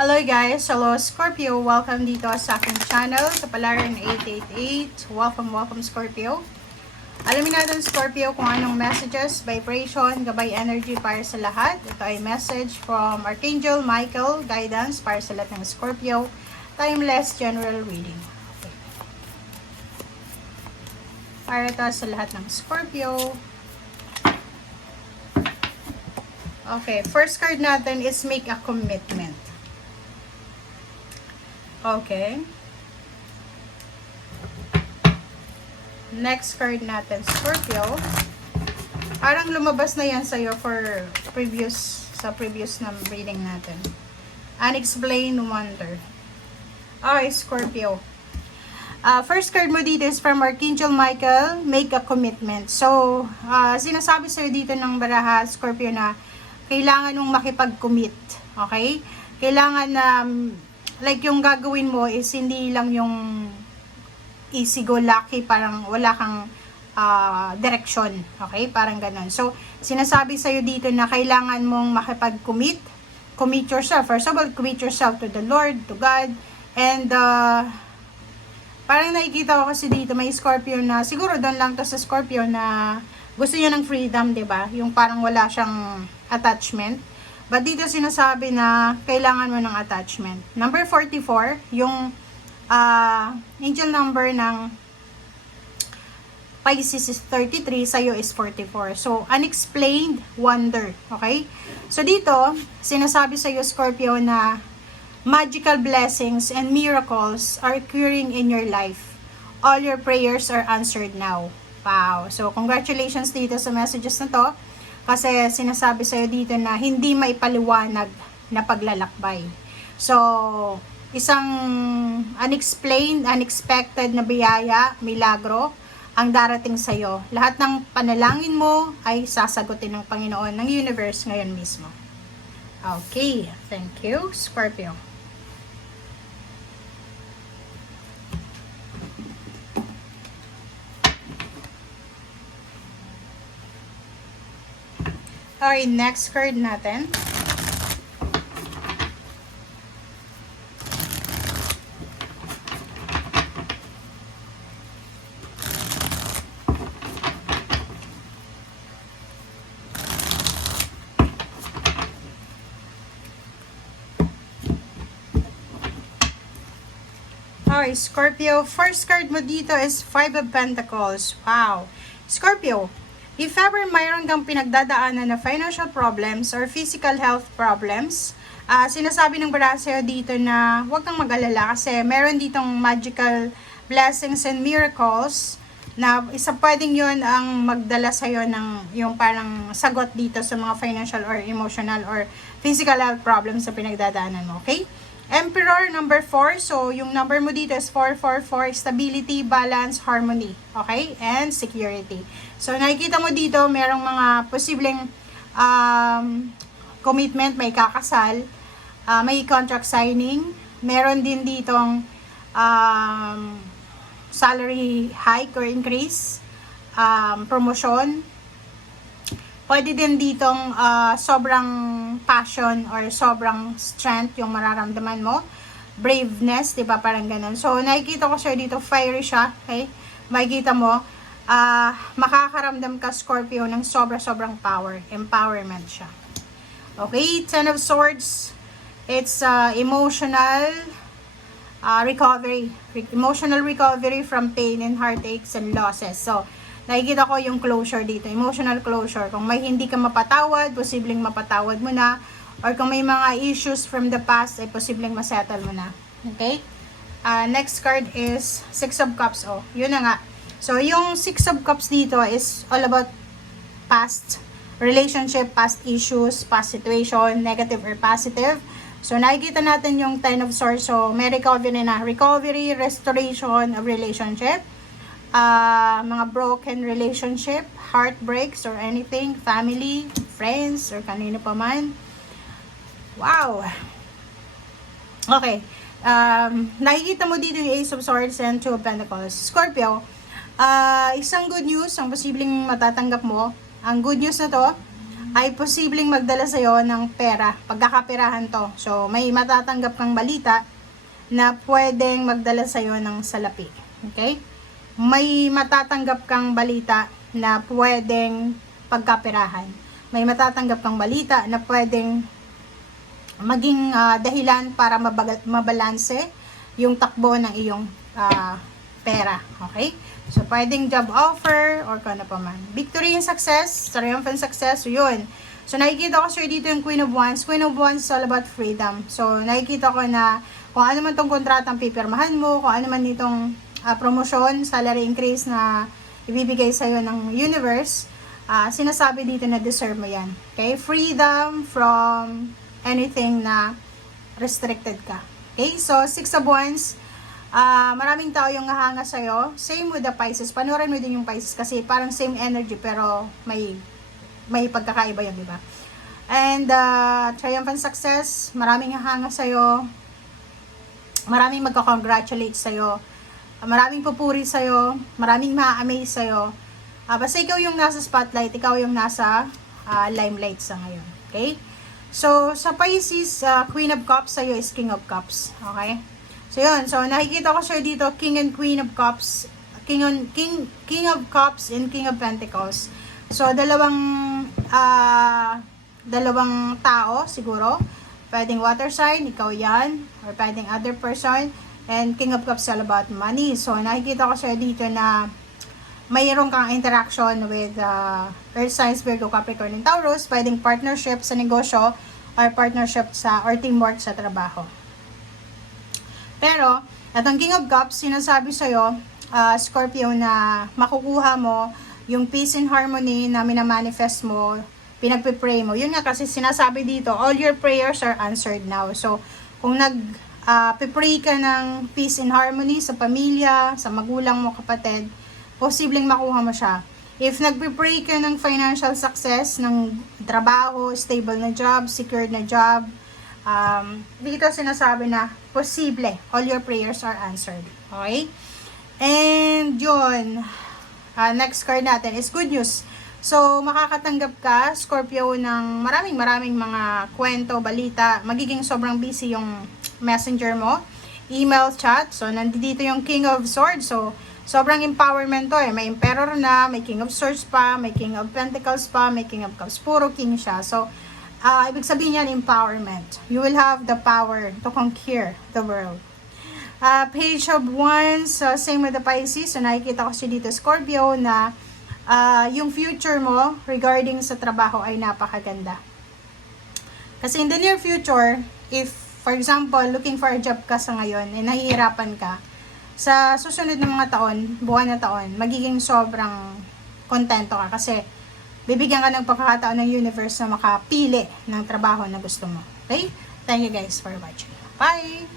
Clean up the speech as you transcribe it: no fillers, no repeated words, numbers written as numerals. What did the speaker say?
Hello guys! Hello Scorpio! Welcome dito sa aking channel, sa Palarin 888. Welcome Scorpio! Alamin natin Scorpio kung anong messages, vibration, gabay energy para sa lahat. Ito ay message from Archangel Michael, guidance para sa lahat ng Scorpio. Timeless general reading. Okay. Para ito sa lahat ng Scorpio. Okay, first card natin is make a commitment. Okay. Next card natin, Scorpio. Parang lumabas na yan sa'yo for sa previous na reading natin. Unexplained wonder. Okay, Scorpio. First card mo dito is from Archangel Michael, make a commitment. So, sinasabi sa'yo dito ng baraha, Scorpio, na kailangan mong makipag-commit. Okay? Kailangan na like yung gagawin mo is hindi lang yung easy go lucky, parang wala kang direction, okay, parang ganun. So sinasabi sa'yo dito na kailangan mong makipag-commit yourself. First of all, commit yourself to the Lord, to God, and parang nakikita ko kasi dito may Scorpio na siguro doon lang to sa Scorpio na gusto niya ng freedom, 'di ba? Yung parang wala siyang attachment. But dito sinasabi na kailangan mo ng attachment. Number 44, yung angel number ng Pisces is 33, sa'yo is 44. So, unexplained wonder. Okay? So, dito, sinasabi sa'yo, Scorpio, na magical blessings and miracles are occurring in your life. All your prayers are answered now. Wow! So, congratulations dito sa messages na to. Kasi sinasabi sa'yo dito na hindi maipaliwanag na paglalakbay. So, isang unexplained, unexpected na biyaya, milagro, ang darating sa'yo. Lahat ng panalangin mo ay sasagutin ng Panginoon, ng universe ngayon mismo. Okay, thank you, Scorpio. Okay, next card natin. Okay, Scorpio, first card mo dito is 5 of Pentacles. Wow. Scorpio, if ever mayroon kang pinagdadaanan na financial problems or physical health problems, sinasabi ng baraha sa'yo dito na huwag kang mag-alala kasi meron ditong magical blessings and miracles na isa pwedeng yun ang magdala sa'yo ng yung parang sagot dito sa mga financial or emotional or physical health problems sa pinagdadaanan mo. Okay? Emperor number 4. So, yung number mo dito is 444. Stability, balance, harmony. Okay? And security. So, nakikita mo dito, merong mga posibleng commitment, may kakasal, may contract signing. Meron din ditong salary hike or increase, promotion. Pwede din ditong sobrang passion or sobrang strength yung mararamdaman mo. Braveness, di ba? Parang ganun. So, nakikita ko siya dito, fiery siya. Okay? Makikita mo, makakaramdam ka, Scorpio, ng sobrang power. Empowerment siya. Okay? Ten of Swords. It's emotional recovery. Emotional recovery from pain and heartaches and losses. So, nakikita ko yung closure dito, emotional closure. Kung may hindi ka mapatawad, posibleng mapatawad mo na. Or kung may mga issues from the past, ay posibleng masettle mo na. Okay? Next card is 6 of Cups. Oh, yun na nga. So, yung 6 of Cups dito is all about past relationship, past issues, past situation, negative or positive. So, nakikita natin yung 10 of Swords. So, may recovery na. Recovery, restoration of relationship. Mga broken relationship, heartbreaks or anything, family, friends, or kanino pa man. Wow! Okay. Nakikita mo dito yung Ace of Swords and 2 of Pentacles. Scorpio, isang good news ang posibleng matatanggap mo. Ang good news na to, ay posibleng magdala sa'yo ng pera, pagkakaperahan to. So, may matatanggap kang balita na pwedeng magdala sa'yo ng salapi. Okay? May matatanggap kang balita na pwedeng pagkaperahan. May matatanggap kang balita na pwedeng maging dahilan para mabalanse yung takbo ng iyong pera. Okay? So, pwedeng job offer or kung ano pa man. Victory and success, triumphant success, so yun. So, nakikita ko sir dito yung Queen of Wands. Queen of Wands is all about freedom. So, nakikita ko na kung ano man tong kontratang pipirmahan mo, kung ano man itong promotion, salary increase na ibibigay sa'yo ng universe, sinasabi dito na deserve mo yan. Okay? Freedom from anything na restricted ka. Okay? So, Six of Wands, maraming tao yung nahanga sa'yo. Same with the Pisces. Panoorin mo din yung Pisces kasi parang same energy pero may pagkakaiba yun, di ba? And triumphant success, maraming hahanga sa'yo. Maraming magka-congratulate sa'yo. Maraming pupuri sa'yo. Maraming ma-amaze sa'yo. Basta ikaw yung nasa spotlight, ikaw yung nasa limelight sa ngayon. Okay? So, sa Pisces, Queen of Cups sa'yo is King of Cups. Okay? So, yun. So, nakikita ko sir dito, King and Queen of Cups. King of Cups and King of Pentacles. So, dalawang tao, siguro. Pwedeng water sign, ikaw yan. Or pwedeng other person. And King of Cups all about money. So, nakikita ko sir dito na mayroon kang interaction with Earth signs, Virgo, Capricorn, and Taurus. Pwedeng partnership sa negosyo or partnership or teamwork sa trabaho. Pero, itong King of Cups, sinasabi sa'yo, Scorpio, na makukuha mo yung peace and harmony na minamanifest mo, pinagpipray mo. Yun nga kasi sinasabi dito, all your prayers are answered now. So, kung pipray ka ng peace and harmony sa pamilya, sa magulang mo, kapatid, posibleng makuha mo siya. If nagpipray ka ng financial success, ng trabaho, stable na job, secured na job, dito sinasabi na posible, all your prayers are answered. Okay? And yun, next card natin is good news. So, makakatanggap ka, Scorpio, ng maraming mga kwento, balita. Magiging sobrang busy yung messenger mo, email, chat. So, nandito yung King of Swords. So, sobrang empowerment to eh. May Emperor na, may King of Swords pa, may King of Pentacles pa, may King of Cups. Puro King siya. So, ibig sabihin yan, empowerment. You will have the power to conquer the world. Page of Wands, same with the Pisces. So, nakikita ko siya dito, Scorpio, na yung future mo regarding sa trabaho ay napakaganda. Kasi in the near future, if, for example, looking for a job ka sa ngayon, nahihirapan ka, sa susunod ng mga taon, buwan na taon, magiging sobrang kontento ka kasi bibigyan ka ng pagkakataon ng universe na makapili ng trabaho na gusto mo. Okay? Thank you guys for watching. Bye!